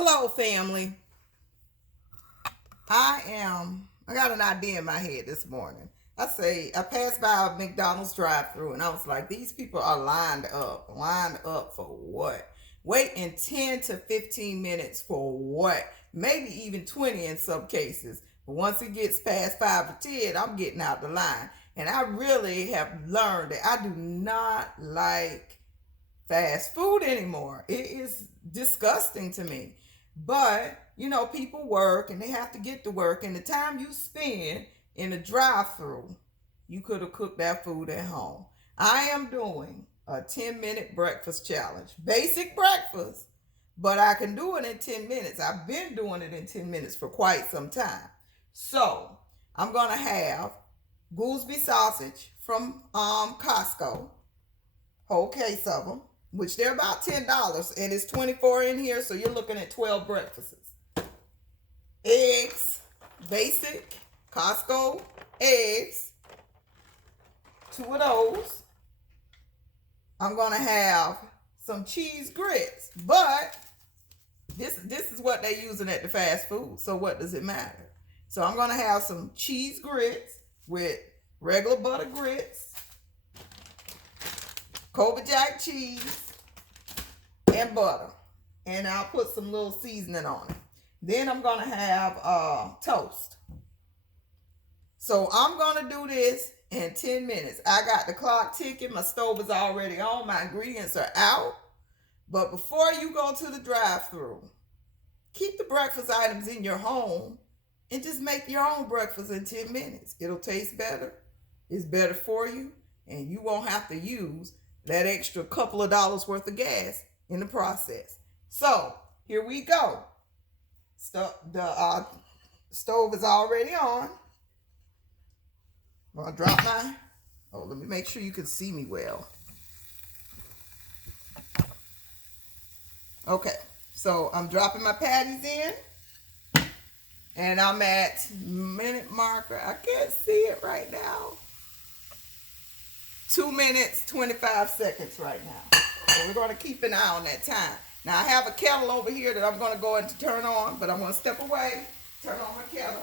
Hello, family. I got an idea in my head this morning. I passed by a McDonald's drive-thru and I was like, these people are lined up. Lined up for what? Waiting 10 to 15 minutes for what? Maybe even 20 in some cases. But once it gets past 5 or 10, I'm getting out the line. And I really have learned that I do not like fast food anymore. It is disgusting to me. But, people work and they have to get to work. And the time you spend in a drive-through, you could have cooked that food at home. I am doing a 10-minute breakfast challenge. Basic breakfast, but I can do it in 10 minutes. I've been doing it in 10 minutes for quite some time. So, I'm going to have Goolsby sausage from Costco, whole case of them, which they're about $10, and it's 24 in here, so you're looking at 12 breakfasts. Eggs, basic Costco eggs, 2 of those. I'm going to have some cheese grits, but this is what they're using at the fast food, so what does it matter? So I'm going to have some cheese grits with regular butter grits, Cobra Jack cheese, and butter. And I'll put some little seasoning on it. Then I'm going to have toast. So I'm going to do this in 10 minutes. I got the clock ticking. My stove is already on. My ingredients are out. But before you go to the drive-thru, keep the breakfast items in your home and just make your own breakfast in 10 minutes. It'll taste better. It's better for you. And you won't have to use that extra couple of dollars worth of gas in the process. So here we go. The stove is already on. I'm going to drop let me make sure you can see me well. Okay, so I'm dropping my patties in. And I'm at minute marker. I can't see it right now. 2 minutes, 25 seconds right now. So we're going to keep an eye on that time. Now I have a kettle over here that I'm going to go ahead and turn on, but I'm going to step away, turn on my kettle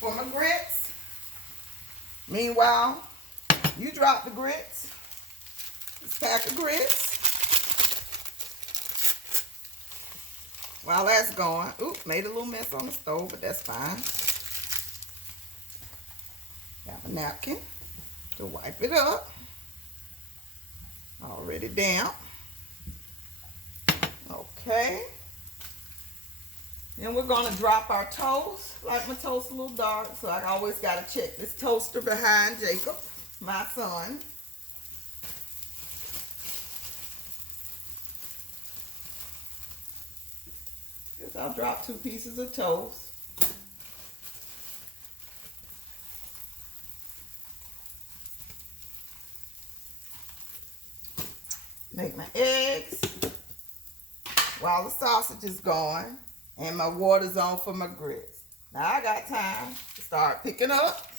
for my grits. Meanwhile, you drop the grits. This pack of grits. While that's going, made a little mess on the stove, but that's fine. Got a napkin to wipe it up. Already damp. Okay. Then we're going to drop our toast. Like my toast a little dark, so I always got to check this toaster behind Jacob, my son. Guess I'll drop 2 pieces of toast. Make my eggs while the sausage is going and my water's on for my grits. Now I got time to start picking up.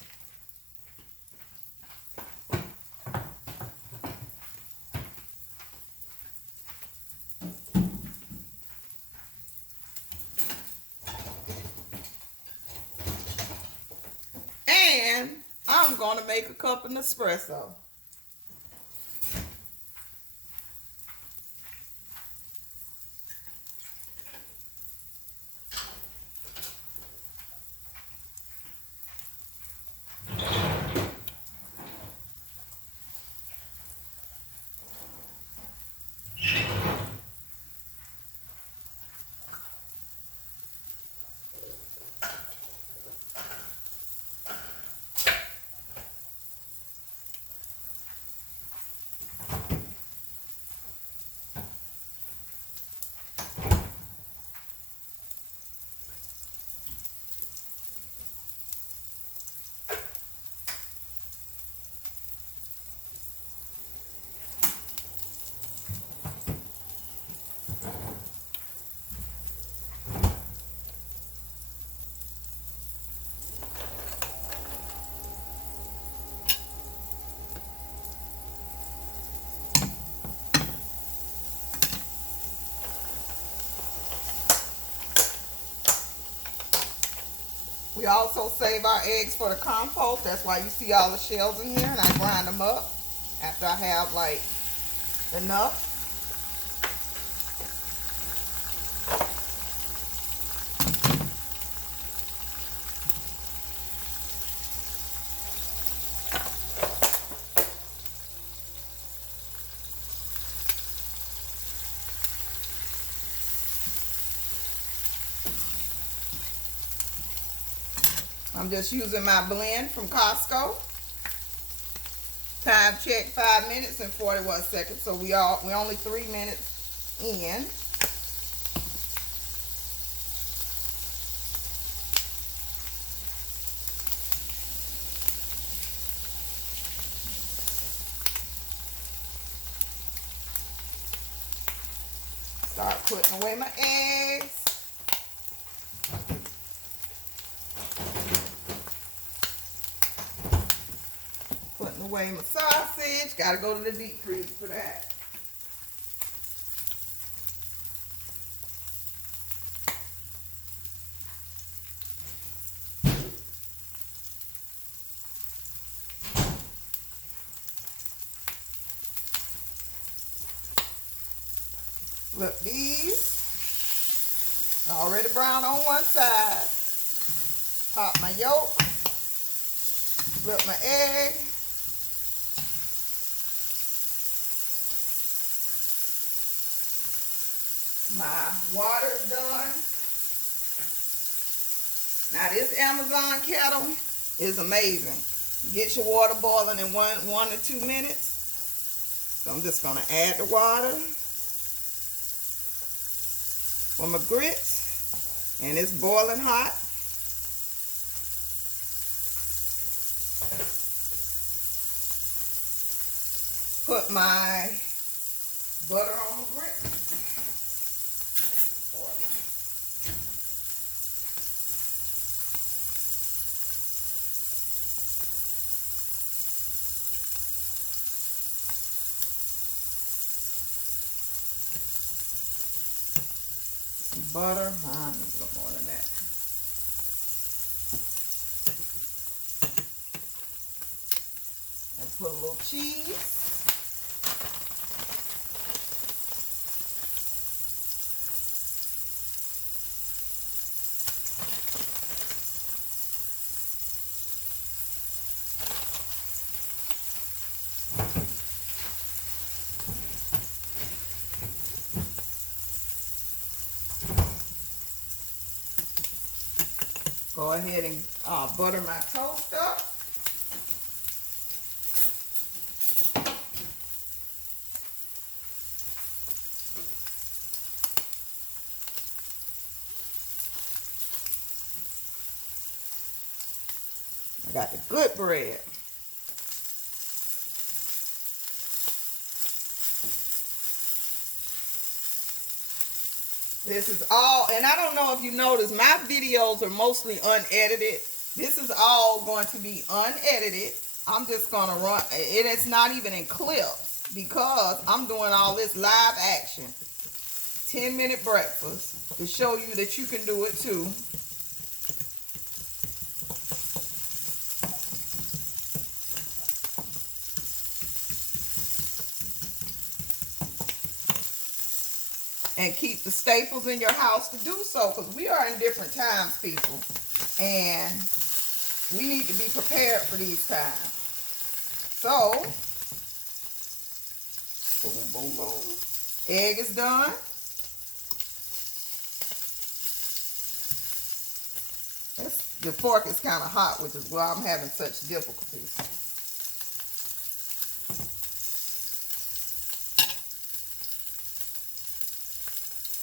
And I'm going to make a cup of espresso. We also save our eggs for the compost. That's why you see all the shells in here, and I grind them up after I have like enough. I'm just using my blend from Costco. Time check 5 minutes and 41 seconds. So we're only 3 minutes in. Start putting away my eggs. Putting away my sausage. Gotta go to the deep freezer for that. Look, these already brown on one side. Pop my yolk. Flip my egg. My water's done. Now this Amazon kettle is amazing. Get your water boiling in one to 2 minutes. So I'm just gonna add the water for my grits, and it's boiling hot. Put my butter on my grits. Butter, a little more than that. And put a little cheese. Go ahead and butter my toast up. I got the good bread. This is all, and I don't know if you noticed, my videos are mostly unedited. This is all going to be unedited. I'm just going to run, and it's not even in clips because I'm doing all this live action. 10-minute breakfast to show you that you can do it too. And keep the staples in your house to do so, because we are in different times, people. And we need to be prepared for these times. So, boom, boom, boom. Egg is done. The fork is kind of hot, which is why I'm having such difficulties.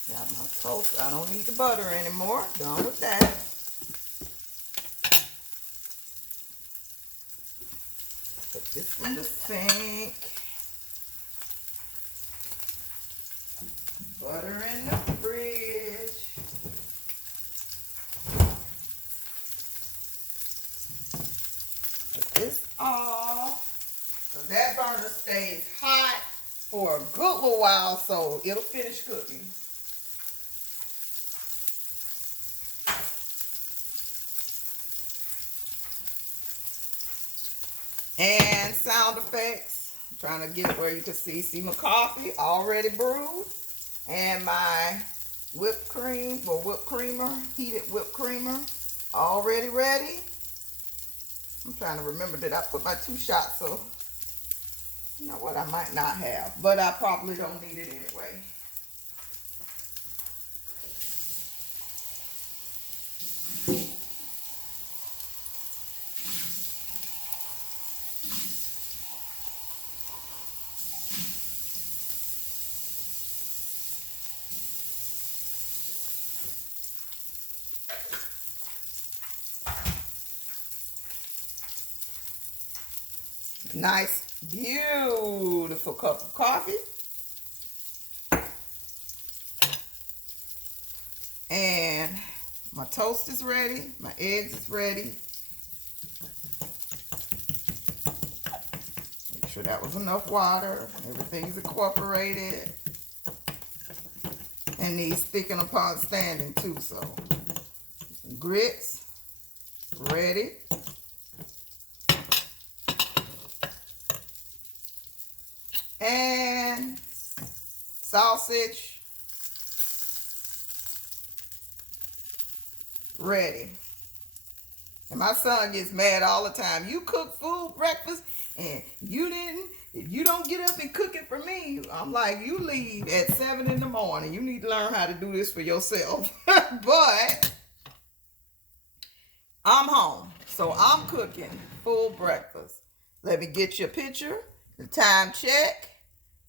Got my toast. I don't need the butter anymore. Done with that. Put this in the sink. Butter in the fridge. Put this off. So that burner stays hot for a good little while, so it'll finish cooking. And sound effects. I'm trying to get it where you can see. See my coffee already brewed. And my whipped cream or whipped creamer, heated whipped creamer, already ready. I'm trying to remember, did I put my 2 shots of, you know what, I might not have, but I probably don't need it anyway. Nice, beautiful cup of coffee. And my toast is ready. My eggs is ready. Make sure that was enough water. Everything's incorporated. And these thicken upon standing too, so. Some grits, ready. And sausage, ready. And my son gets mad all the time. You cook food, breakfast, and you didn't. If you don't get up and cook it for me, I'm like, you leave at 7 in the morning. You need to learn how to do this for yourself. But I'm home, so I'm cooking full breakfast. Let me get you a picture. The time check,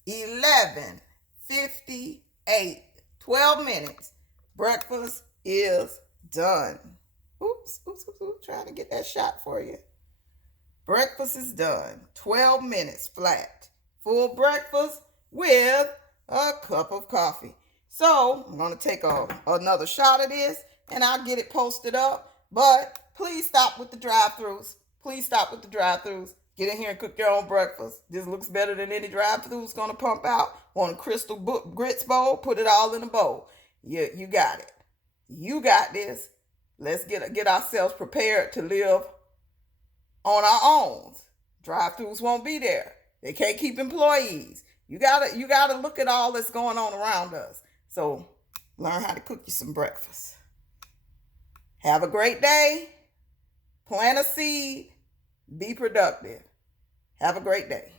11:58, 12 minutes. Breakfast is done. Oops, trying to get that shot for you. Breakfast is done. 12 minutes flat. Full breakfast with a cup of coffee. So I'm going to take another shot of this and I'll get it posted up. But please stop with the drive-thrus. Please stop with the drive-thrus. Get in here and cook your own breakfast. This looks better than any drive-thru's going to pump out. Want a crystal grits bowl? Put it all in a bowl. You got it. You got this. Let's get ourselves prepared to live on our own. Drive-thrus won't be there. They can't keep employees. You gotta look at all that's going on around us. So learn how to cook you some breakfast. Have a great day. Plant a seed. Be productive. Have a great day.